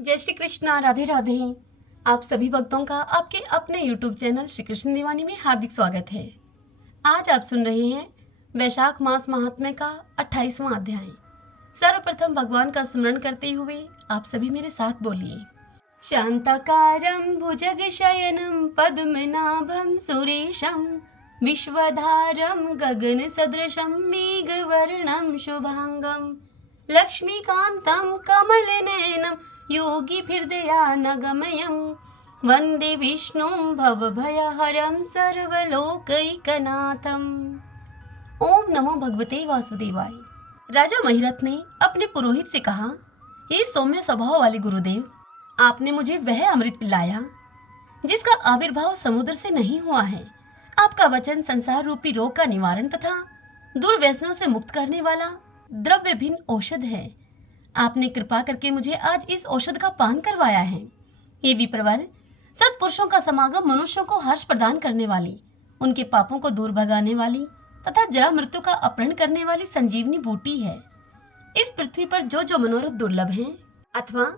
जय श्री कृष्णा, राधे राधे। आप सभी भक्तों का आपके अपने YouTube चैनल श्री कृष्ण दीवानी में हार्दिक स्वागत है। आज आप सुन रहे हैं वैशाख मास महात्म्य का 28वां अध्याय। सर्वप्रथम भगवान का स्मरण करते हुए आप सभी मेरे साथ बोलिए। शांताकारं भुजगशयनं पद्मनाभं सुरेशं विश्वधारं गगनसदृशं मेघवर्णं शुभांगं लक्ष्मीकान्तं कमलनयनं योगिभिर्दयानगमयं वन्दे विष्णुं भवभयहरं सर्वलोकैकनाथम्। ओम नमो भगवते वासुदेवाय। राजा महिरथ ने अपने पुरोहित से कहा, हे सौम्य स्वभाव वाले गुरुदेव, आपने मुझे वह अमृत पिलाया जिसका आविर्भाव समुद्र से नहीं हुआ है। आपका वचन संसार रूपी रोग का निवारण तथा दुर्व्यसनों से मुक्त करने वाला द्रव्य भिन्न औषध है। आपने कृपा करके मुझे आज इस औषध का पान करवाया है। हे विप्रवर, सत्पुरुषों का समागम मनुष्यों को हर्ष प्रदान करने वाली, उनके पापों को दूर भगाने वाली तथा जरा मृत्यु का अपहरण करने वाली संजीवनी बूटी है। इस पृथ्वी पर जो जो मनोरथ दुर्लभ हैं अथवा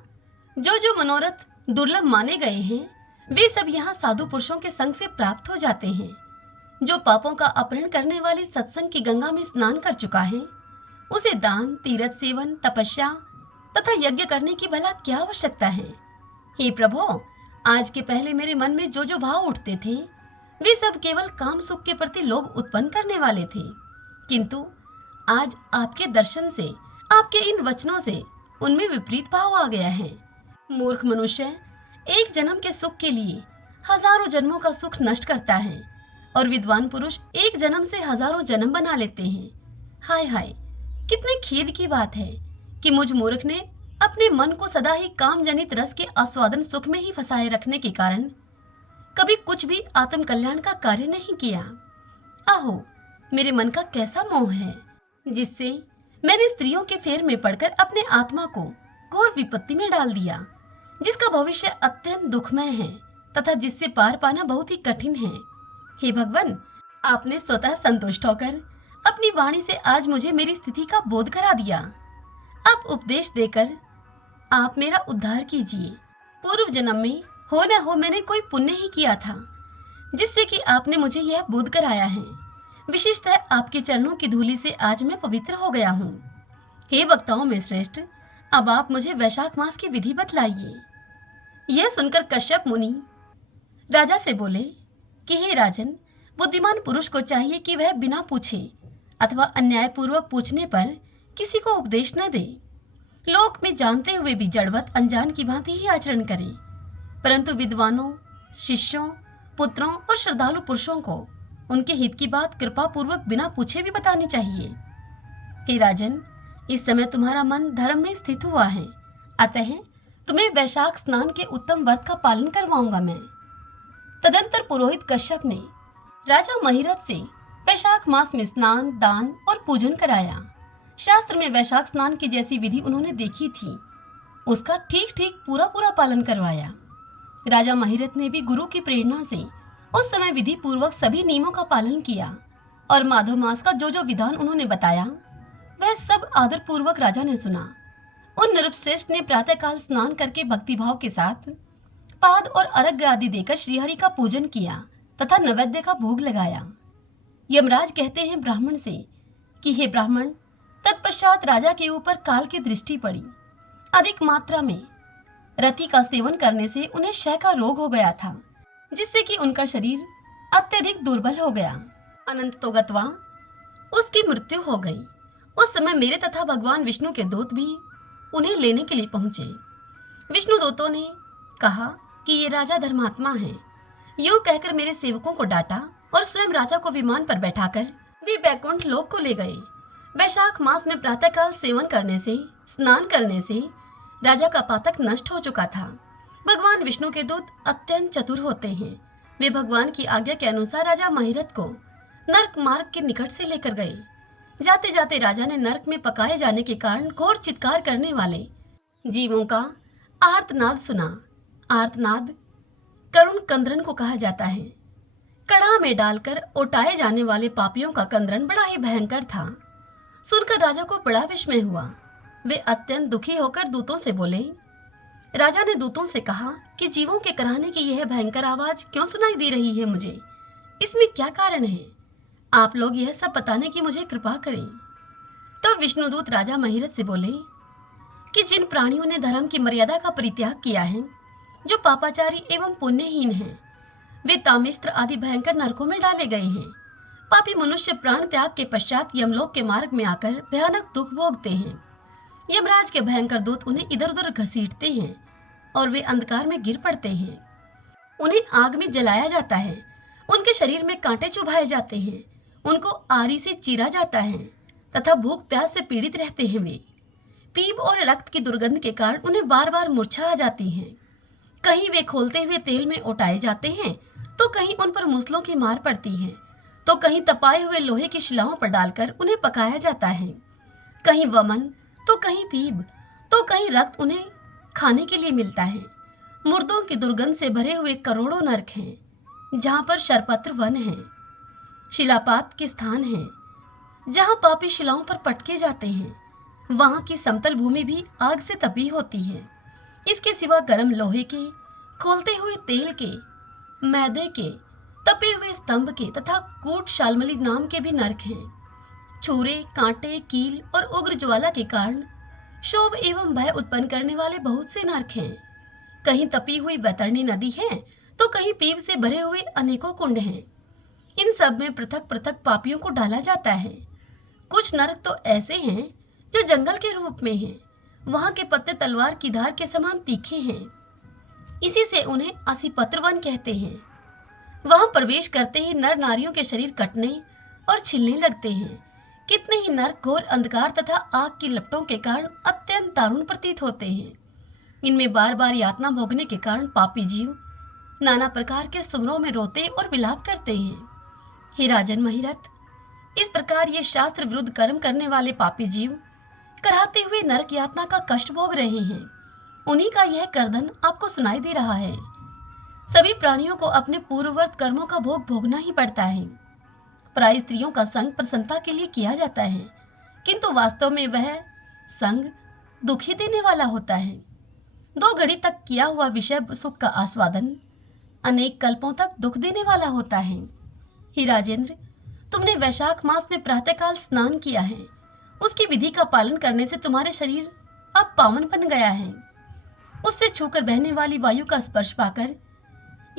जो जो मनोरथ दुर्लभ माने गए हैं, वे सब यहाँ साधु पुरुषों के संग से प्राप्त हो जाते हैं। जो पापों का अपहरण करने वाली सत्संग की गंगा में स्नान कर चुका है, उसे दान, तीर्थ सेवन, तपस्या तथा यज्ञ करने की भला क्या आवश्यकता है। हे प्रभु, आज के पहले मेरे मन में जो जो भाव उठते थे, वे सब केवल काम सुख के प्रति लोभ उत्पन्न करने वाले थे, किंतु आज आपके दर्शन से, आपके इन वचनों से उनमें विपरीत भाव आ गया है। मूर्ख मनुष्य एक जन्म के सुख के लिए हजारों जन्मों का सुख नष्ट करता है और विद्वान पुरुष एक जन्म से हजारों जन्म बना लेते हैं। हाय हाय, कितने खेद की बात है कि मुझ मूर्ख ने अपने मन को सदा ही काम जनित रस के आस्वादन सुख में ही फंसाए रखने के कारण कभी कुछ भी आत्म कल्याण का कार्य नहीं किया। आहो, मेरे मन का कैसा मोह है जिससे मैंने स्त्रियों के फेर में पड़कर अपने आत्मा को घोर विपत्ति में डाल दिया, जिसका भविष्य अत्यंत दुखमय है तथा जिससे पार पाना बहुत ही कठिन है। हे भगवान, आपने स्वतः संतुष्ट होकर अपनी वाणी से आज मुझे मेरी स्थिति का बोध करा दिया। अब उपदेश देकर आप मेरा उद्धार कीजिए। पूर्व जन्म में हो न हो मैंने कोई पुण्य ही किया था, जिससे कि आपने मुझे यह बोध कराया है। विशेषतः आपके चरणों की धूलि से आज मैं पवित्र हो गया हूँ। हे वक्ताओं में श्रेष्ठ, अब आप मुझे वैशाख मास की विधि बतलाइए। यह सुनकर कश्यप मुनि राजा से बोले कि हे राजन, बुद्धिमान पुरुष को चाहिए कि वह बिना पूछे अथवा अन्यायपूर्वक पूछने पर किसी को उपदेश न दे। लोक में जानते हुए भी जड़वत अनजान की भांति ही आचरण करे, परंतु विद्वानों, शिष्यों, पुत्रों और श्रद्धालु पुरुषों को उनके हित की बात कृपा पूर्वक बिना पूछे भी बतानी चाहिए। हे राजन, इस समय तुम्हारा मन धर्म में स्थित हुआ है, अतः तुम्हें वैशाख स्नान के उत्तम व्रत का पालन करवाऊंगा मैं। तदंतर पुरोहित कश्यप ने राजा महिरथ से वैशाख मास में स्नान, दान और पूजन कराया। शास्त्र में वैशाख स्नान की जैसी विधि उन्होंने देखी थी, उसका ठीक ठीक पूरा पूरा पालन करवाया। राजा महिरथ ने भी गुरु की प्रेरणा से उस समय विधि पूर्वक सभी नियमों का पालन किया और माधव मास का जो जो विधान उन्होंने बताया, वह सब आदर पूर्वक राजा ने सुना। उन नृपश्रेष्ठ ने प्रातःकाल स्नान करके भक्तिभाव के साथ पाद और अर्घ्य आदि देकर श्रीहरि का पूजन किया तथा नैवेद्य का भोग लगाया। यमराज कहते हैं ब्राह्मण से कि हे ब्राह्मण, तत्पश्चात राजा के ऊपर काल की दृष्टि पड़ी। अधिक मात्रा में रति का सेवन करने से उन्हें क्षय का रोग हो गया था, जिससे कि उनका शरीर अत्यधिक दुर्बल हो गया। अनंत तो गत्वा उसकी मृत्यु हो गई। उस समय मेरे तथा भगवान विष्णु के दूत भी उन्हें लेने के लिए पहुंचे। विष्णु दूतों ने कहा कि ये राजा धर्मात्मा है। यूं कहकर मेरे सेवकों को डांटा और स्वयं राजा को विमान पर बैठाकर वे बैकुंठ लोक को ले गए। वैशाख मास में प्रातःकाल सेवन करने से, स्नान करने से राजा का पातक नष्ट हो चुका था। भगवान विष्णु के दूत अत्यंत चतुर होते हैं। वे भगवान की आज्ञा के अनुसार राजा महिरथ को नरक मार्ग के निकट से लेकर गए। जाते जाते राजा ने नरक में पकाए जाने के कारण घोर चित्कार करने वाले जीवों का आर्तनाद सुना। आर्तनाद करुण कंदरन को कहा जाता है। कड़ा में डालकर ओटाए जाने वाले पापियों का कंदरन बड़ा ही भयंकर था। सुनकर राजा को बड़ा विस्मय हुआ। वे अत्यंत दुखी होकर दूतों से बोले, राजा ने दूतों से कहा कि जीवों के कराहने की यह भयंकर आवाज क्यों सुनाई दे रही है मुझे? इसमें क्या कारण है? आप लोग यह सब बताने की मुझे कृपा करें। तो विष्णुदूत राजा महिरथ से बोले कि जिन प्राणियों ने धर्म की मर्यादा का परित्याग किया है, जो पापाचारी एवं पुण्यहीन हैं, वे तामिस्त्र आदि भयंकर नरकों में डाले गए हैं। पापी मनुष्य प्राण त्याग के पश्चात यमलोक के मार्ग में आकर भयानक दुख भोगते हैं। यमराज के भयंकर दूत उन्हें इधर उधर घसीटते हैं और वे अंधकार में गिर पड़ते हैं। उन्हें आग में जलाया जाता है, उनके शरीर में कांटे चुभाए जाते हैं, उनको आरी से चीरा जाता है तथा भूख प्यास से पीड़ित रहते हैं। वे पीप और रक्त की दुर्गंध के कारण उन्हें बार बार मूर्छा आ जाती है। कहीं वे खोलते हुए तेल में उठाए जाते हैं, तो कहीं उन पर मूसलों की मार पड़ती है, तो कहीं तपाए हुए लोहे की शिलाओं पर डालकर उन्हें पकाया जाता है। कहीं वमन, तो कहीं पीप, तो कहीं रक्त उन्हें खाने के लिए मिलता है। मुर्दों की दुर्गंध से भरे हुए करोड़ों नरक हैं, जहां पर शरपत्र वन है, शिलापात के स्थान हैं, जहां पापी शिलाओं पर पटके जाते हैं। वहां की समतल भूमि भी आग से तपी होती है। इसके सिवा गर्म लोहे के, खोलते हुए तेल के, मैदे के, तपे हुए स्तंभ के तथा कूट शालमली नाम के भी नरक हैं। छुरे, कांटे, कील और उग्र ज्वाला के कारण शोभ एवं भय उत्पन्न करने वाले बहुत से नरक हैं। कहीं तपी हुई बैतरणी नदी है, तो कहीं पीप से भरे हुए अनेकों कुंड हैं। इन सब में पृथक पृथक पापियों को डाला जाता है। कुछ नरक तो ऐसे हैं जो जंगल के रूप में हैं। वहां के पत्ते तलवार की धार के समान तीखे हैं, इसी से उन्हें असीपत्र वन कहते हैं। वहां प्रवेश करते ही नर नारियों के शरीर कटने और छिलने लगते हैं। कितने ही नरक घोर अंधकार तथा आग की लपटों के कारण अत्यंत दारुण प्रतीत होते हैं। इनमें बार बार यातना भोगने के कारण पापी जीव नाना प्रकार के सुमरों में रोते और विलाप करते हैं। हे राजन महिरथ, इस प्रकार ये शास्त्र विरुद्ध कर्म करने वाले पापी जीव कराहते हुए नरक यातना का कष्ट भोग रहे हैं। उन्हीं का यह कर्दन आपको सुनाई दे रहा है। सभी प्राणियों को अपने पूर्ववर्त कर्मों का भोग भोगना ही पड़ता है। प्राय स्त्रियों का संग प्रसन्नता के लिए किया जाता है, किंतु वास्तव में वह संग दुखी देने वाला होता है। 2 घड़ी तक किया हुआ विषय सुख का आस्वादन अनेक कल्पों तक दुख देने वाला होता है। हे राजेंद्र, तुमने वैशाख मास में प्रातःकाल स्नान किया है। उसकी विधि का पालन करने से तुम्हारे शरीर अब पावन बन गया है। उससे छूकर बहने वाली वायु का स्पर्श पाकर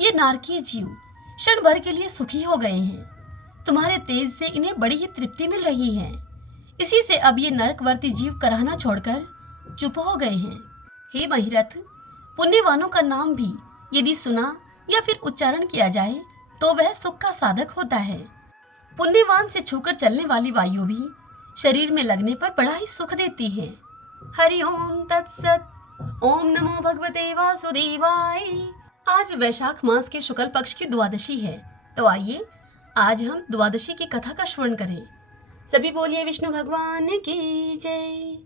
ये नारकीय जीव क्षण भर के लिए सुखी हो गए हैं। तुम्हारे तेज से इन्हें बड़ी ही तृप्ति मिल रही है। इसी से अब ये नरकवर्ती जीव कराहना छोड़कर चुप हो गए हैं। हे महिरथ, पुण्यवानों का नाम भी यदि सुना या फिर उच्चारण किया जाए तो वह सुख का साधक होता है। पुण्यवान से छूकर चलने वाली वायु भी शरीर में लगने पर बड़ा ही सुख देती है। हरि ओम तत्सत। ओम नमो भगवते वासुदेवाय। आज वैशाख मास के शुक्ल पक्ष की द्वादशी है, तो आइए आज हम द्वादशी की कथा का श्रवण करें। सभी बोलिए विष्णु भगवान की जय।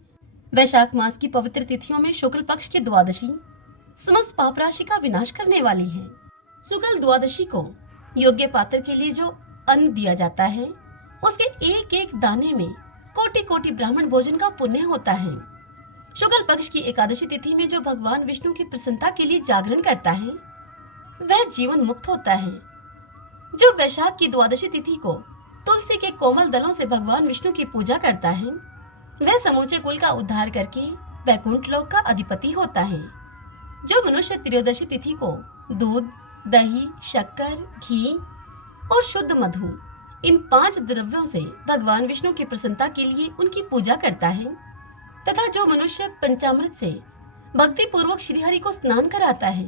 वैशाख मास की पवित्र तिथियों में शुक्ल पक्ष की द्वादशी समस्त पाप राशि का विनाश करने वाली है। शुक्ल द्वादशी को योग्य पात्र के लिए जो अन्न दिया जाता है, उसके एक एक दाने में कोटि कोटि ब्राह्मण भोजन का पुण्य होता है। शुक्ल पक्ष की एकादशी तिथि में जो भगवान विष्णु की प्रसन्नता के लिए जागरण करता है, वह जीवन मुक्त होता है। जो वैशाख की द्वादशी तिथि को तुलसी के कोमल दलों से भगवान विष्णु की पूजा करता है, वह समूचे कुल का उद्धार करके वैकुंठ लोक का अधिपति होता है। जो मनुष्य त्रयोदशी तिथि को दूध, दही, शक्कर, घी और शुद्ध मधु, इन 5 द्रव्यों से भगवान विष्णु की प्रसन्नता के लिए उनकी पूजा करता है, तथा जो मनुष्य पंचामृत से भक्ति पूर्वक श्रीहरि को स्नान कराता है,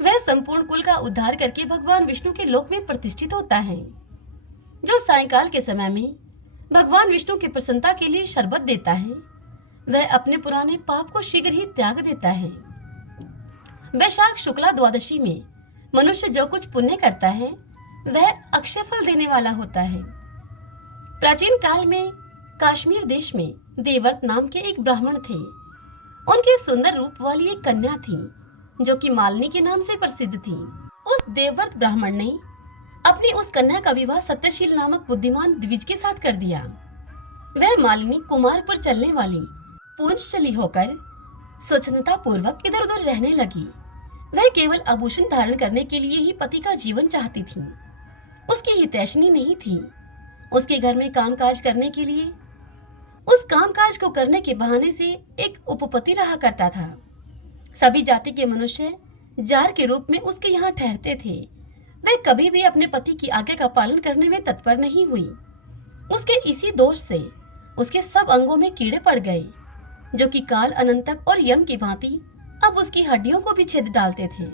वह संपूर्ण कुल का उद्धार करके भगवान विष्णु के लोक में प्रतिष्ठित होता है। जो सायंकाल के समय में भगवान विष्णु की प्रसन्नता के लिए शरबत देता है, वह अपने पुराने पाप को शीघ्र ही त्याग देता है। वैशाख शुक्ला द्वादशी में मनुष्य जो कुछ पुण्य करता है, वह अक्षय फल देने वाला होता है। प्राचीन काल में कश्मीर देश में देवव्रत नाम के एक ब्राह्मण थे। उनके सुंदर रूप वाली एक कन्या थी, जो कि मालिनी के नाम से प्रसिद्ध थी। उस देवव्रत ब्राह्मण ने अपनी उस कन्या का विवाह सत्यशील नामक बुद्धिमान द्विज के साथ कर दिया। वह मालिनी कुमार पर चलने वाली पूंछ चली होकर स्वच्छता पूर्वक इधर उधर रहने लगी। वह केवल आभूषण धारण करने के लिए ही पति का जीवन चाहती थी। उसकी हितैषणी नहीं थी। उसके घर में कामकाज करने के लिए, उस कामकाज को करने के बहाने से एक उपपति रहा करता था। सभी जाति के मनुष्य जार के रूप में उसके यहाँ ठहरते थे। वह कभी भी अपने पति की आज्ञा का पालन करने में तत्पर नहीं हुई। उसके इसी दोष से उसके सब अंगों में कीड़े पड़ गए, जो कि काल अनंतक और यम की भांति अब उसकी हड्डियों को भी छेद डालते थे।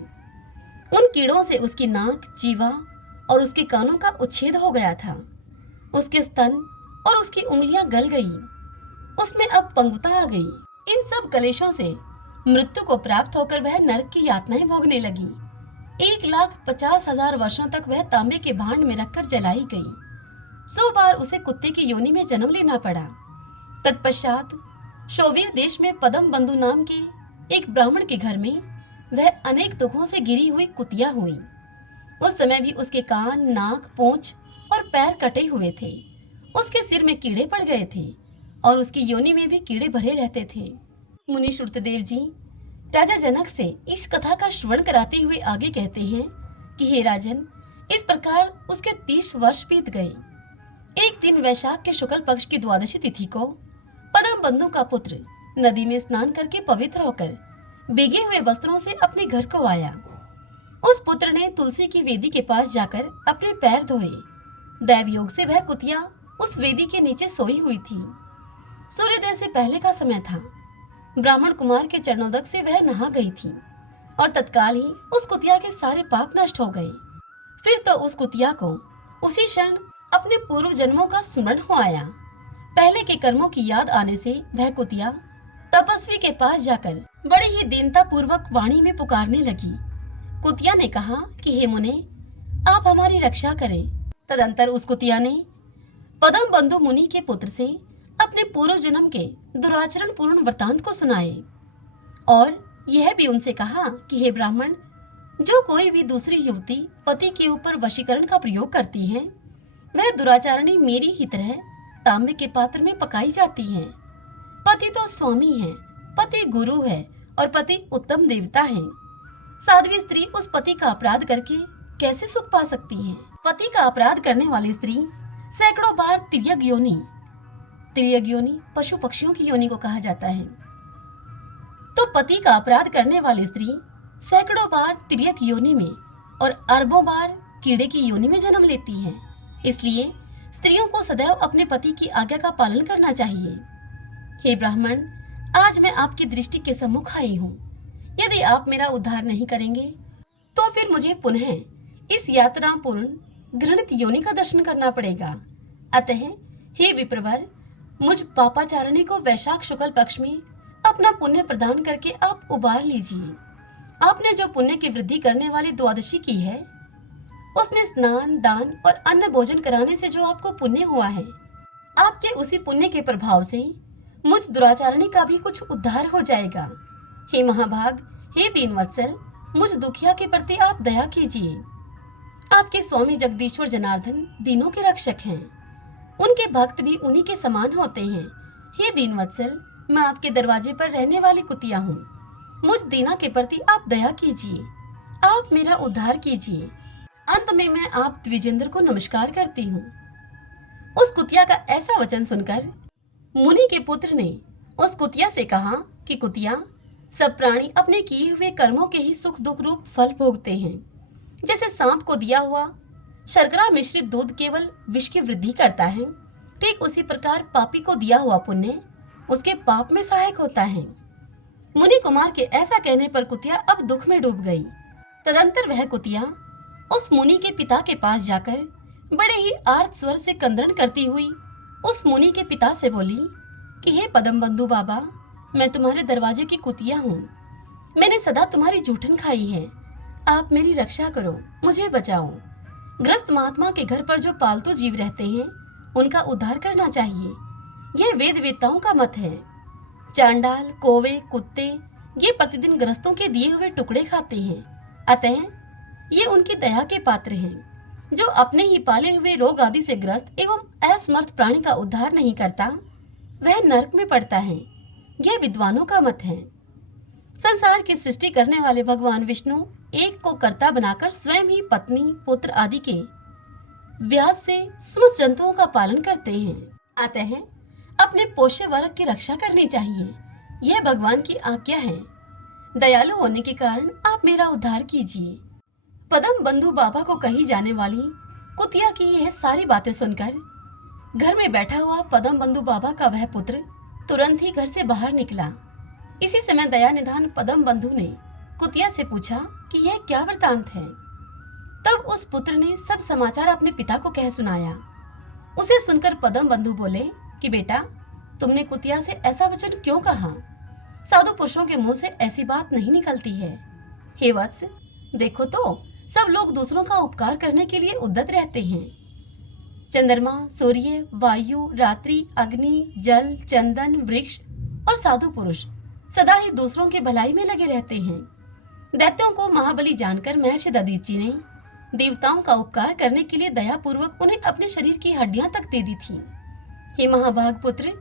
उन कीड़ों से उसकी नाक, जीवा और उसके कानों का उच्छेद हो गया था। उसके स्तन और उसकी उंगलियां गल गई। उसमें अब पंगुता आ गई। इन सब कलेशों से मृत्यु को प्राप्त होकर वह नरक की यातनाएं भोगने लगी। 1,50,000 वर्षों तक वह तांबे के भांड में रखकर जलाई गई। 100 बार उसे कुत्ते की योनि में जन्म लेना पड़ा। तत्पश्चात शोवीर देश में पदम बंधु नाम के एक ब्राह्मण के घर में वह अनेक दुखों से गिरी हुई कुतिया हुई। उस समय भी उसके कान, नाक, पूंछ और पैर कटे हुए थे। उसके सिर में कीड़े पड़ गए थे और उसकी योनि में भी कीड़े भरे रहते थे। मुनि श्रुतदेव जी राजा जनक से इस कथा का श्रवण कराते हुए आगे कहते हैं कि हे राजन, इस प्रकार उसके 30 वर्ष बीत गए। एक दिन वैशाख के शुक्ल पक्ष की द्वादशी तिथि को पदम बंधु का पुत्र नदी में स्नान करके पवित्र होकर भीगे हुए वस्त्रों से अपने घर को आया। उस पुत्र ने तुलसी की वेदी के पास जाकर अपने पैर धोए। दैव योग से वह कुतिया उस वेदी के नीचे सोई हुई थी। सूर्योदय से पहले का समय था। ब्राह्मण कुमार के चरणोदक से वह नहा गई थी और तत्काल ही उस कुतिया के सारे पाप नष्ट हो गए। फिर तो उस कुतिया को उसी क्षण अपने पूर्व जन्मों का स्मरण हो आया। पहले के कर्मों की याद आने से वह कुतिया तपस्वी के पास जाकर बड़ी ही दीनता पूर्वक वाणी में पुकारने लगी। कुतिया ने कहा कि हे मुने, आप हमारी रक्षा करें। तदंतर उस कुतिया ने पदम बंधु मुनि के पुत्र से अपने पूर्व जन्म के दुराचरण पूर्ण वृतांत को सुनाए और यह भी उनसे कहा कि हे ब्राह्मण, जो कोई भी दूसरी युवती पति के ऊपर वशीकरण का प्रयोग करती है, वह दुराचारणी मेरी ही तरह तांबे के पात्र में पकाई जाती है। पति तो स्वामी है, पति गुरु है और पति उत्तम देवता है। साध्वी स्त्री उस पति का अपराध करके कैसे सुख पा सकती है? पति का अपराध करने वाली स्त्री सैकड़ों बार तिर्यक योनि पशु पक्षियों की योनि को कहा जाता है। तो पति का अपराध करने वाली स्त्री सैकड़ों बार तिर्यक योनि में और अरबों बार कीड़े की योनि में जन्म लेती है। इसलिए स्त्रियों को सदैव अपने पति की आज्ञा का पालन करना चाहिए। हे ब्राह्मण, आज मैं आपकी दृष्टि के सम्मुख आई हूँ। यदि आप मेरा उद्धार नहीं करेंगे तो फिर मुझे पुनः इस यात्रा पूर्ण घृणित योनि का दर्शन करना पड़ेगा। अतः हे विप्रवर, मुझ पापाचारणी को वैशाख शुक्ल पक्ष में अपना पुण्य प्रदान करके आप उबार लीजिए। आपने जो पुण्य की वृद्धि करने वाली द्वादशी की है, उसमें स्नान, दान और अन्न भोजन कराने से जो आपको पुण्य हुआ है, आपके उसी पुण्य के प्रभाव से मुझ दुराचारणी का भी कुछ उद्धार हो जाएगा। हे महाभाग, हे दीनवत्सल, मुझ दुखिया के प्रति आप दया कीजिए। आपके स्वामी जगदीश्वर जनार्दन दीनों के रक्षक हैं। उनके भक्त भी उन्हीं के समान होते हैं। हे दीनवत्सल, मैं आपके दरवाजे पर रहने वाली कुतिया हूँ। मुझ दीना के प्रति आप दया कीजिए, आप मेरा उद्धार कीजिए। अंत में मैं आप द्विजेंद्र को नमस्कार करती हूँ। उस कुतिया का ऐसा वचन सुनकर मुनि के पुत्र ने उस कुतिया से कहा कि कुतिया, सब प्राणी अपने किए हुए कर्मों के ही सुख दुख रूप फल भोगते हैं। जैसे सांप को दिया हुआ शर्करा मिश्रित दूध केवल विष की वृद्धि करता है, ठीक उसी प्रकार पापी को दिया हुआ पुण्य उसके पाप में सहायक होता है। मुनि कुमार के ऐसा कहने पर कुतिया अब दुख में डूब गई। तदंतर वह कुतिया उस मुनि के पिता के पास जाकर बड़े ही आर्त स्वर से कंदन करती हुई उस मुनि के पिता से बोली कि हे पदम बंधु बाबा, मैं तुम्हारे दरवाजे की कुतिया हूँ। मैंने सदा तुम्हारी जूठन खाई है। आप मेरी रक्षा करो, मुझे बचाओ। ग्रस्त महात्मा के घर पर जो पालतू जीव रहते हैं, उनका उद्धार करना चाहिए। यह वेद वेत्ताओं का मत है। चांडाल, कौवे, कुत्ते ये प्रतिदिन ग्रस्तों के दिए हुए टुकड़े खाते हैं। अतः ये उनकी दया के पात्र हैं। जो अपने ही पाले हुए रोग आदि से ग्रस्त एवं असमर्थ प्राणी का उद्धार नहीं करता, वह नरक में पड़ता है। यह विद्वानों का मत है। संसार की सृष्टि करने वाले भगवान विष्णु एक को कर्ता बनाकर स्वयं ही पत्नी, पुत्र आदि के व्यास से समस्त जंतुओं का पालन करते हैं। अतः अपने पोष्य वर्ग की रक्षा करनी चाहिए, यह भगवान की आज्ञा है। दयालु होने के कारण आप मेरा उद्धार कीजिए। पदम बंधु बाबा को कही जाने वाली कुतिया की यह सारी बातें सुनकर घर में बैठा हुआ पदम बंधु बाबा का वह पुत्र तुरंत ही घर से बाहर निकला। इसी समय दया निधान पदम बंधु ने कुतिया से पूछा कि यह क्या वृतांत है। तब उस पुत्र ने सब समाचार अपने पिता को कह सुनाया। उसे सुनकर पदम बंधु बोले कि बेटा, तुमने कुतिया से ऐसा वचन क्यों कहा? साधु पुरुषों के मुंह से ऐसी बात नहीं निकलती है। हे वत्स, देखो तो सब लोग दूसरों का उपकार करने के लिए उद्यत रहते हैं। चंद्रमा, सूर्य, वायु, रात्रि, अग्नि, जल, चंदन, वृक्ष और साधु पुरुष सदा ही दूसरों के भलाई में लगे रहते हैं। दैत्यों को महाबली जानकर महर्षि दधीचि ने देवताओं का उपकार करने के लिए दया पूर्वक उन्हें अपने शरीर की हड्डियां तक दे दी थी। हे महाभाग पुत्र,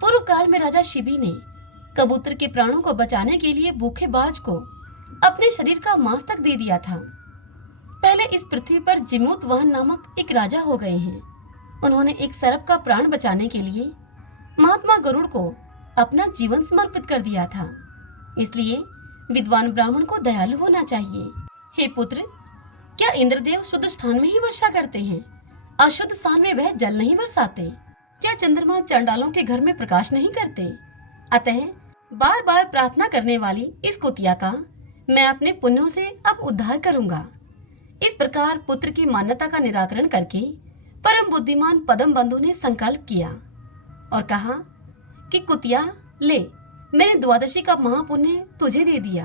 पूर्व काल में राजा शिबी ने कबूतर के प्राणों को बचाने के लिए भूखे बाज को अपने शरीर का मांस तक दे दिया था। पहले इस पृथ्वी पर जिमूतवाहन नामक एक राजा हो गए हैं। उन्होंने एक सर्प का प्राण बचाने के लिए महात्मा गरुड़ को अपना जीवन समर्पित कर दिया था। इसलिए विद्वान ब्राह्मण को दयालु होना चाहिए। हे पुत्र, क्या इंद्रदेव शुद्ध स्थान में ही वर्षा करते हैं? अशुद्ध स्थान में वह जल नहीं बरसाते? क्या चंद्रमा चंडालों के घर में प्रकाश नहीं करते? अतः बार बार प्रार्थना करने वाली इस कुतिया का मैं अपने पुण्यों से अब उद्धार करूंगा। इस प्रकार पुत्र की मान्यता का निराकरण करके परम बुद्धिमान पदम बंधु ने संकल्प किया और कहा कि कुतिया, ले, मैंने द्वादशी का महापुण्य तुझे दे दिया।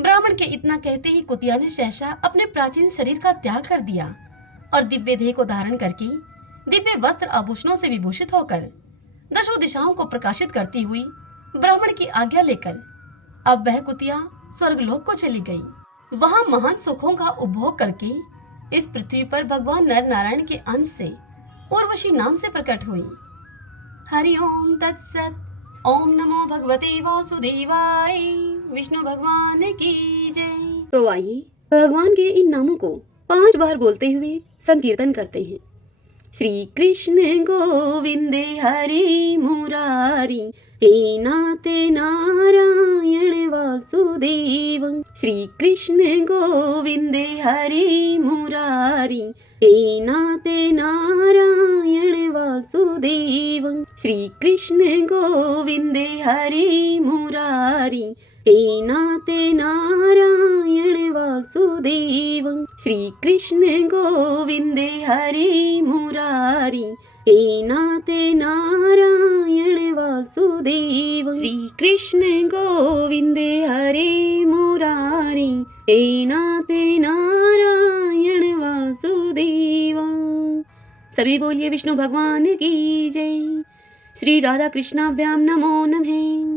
ब्राह्मण के इतना कहते ही कुतिया ने सहसा अपने प्राचीन शरीर का त्याग कर दिया और दिव्य देह को धारण करके दिव्य वस्त्र आभूषणों से विभूषित होकर दशों दिशाओं को प्रकाशित करती हुई ब्राह्मण की आज्ञा लेकर अब वह कुतिया स्वर्गलोक को चली गई। वहां महान सुखों का उपभोग करके इस पृथ्वी पर भगवान नर नारायण के अंश से उर्वशी नाम से प्रकट हुई। हरि ओम तत्सत। ओम नमो भगवते वासुदेवाय। विष्णु भगवान की जय। तो आइए भगवान के इन नामों को 5 बार बोलते हुए संकीर्तन करते हैं। श्री कृष्ण गोविंदे हरि मुरारी, हे नाते नारायण वासुदेव। श्री कृष्ण गोविंदे हरि मुरारी, हे नाते नारायण वासुदेव। श्री कृष्ण गोविंदे हरि मुरारी, हे नाते नारायण वासुदेव। श्री कृष्ण गोविंदे हरि मुरारी, हे नाते नारायण वासुदेव। श्री कृष्ण गोविंदे हरि मुरारी, हे नाते नारायण वासुदेव। सभी बोलिए विष्णु भगवान की जय। श्री राधा कृष्णाभ्याम नमो नमः।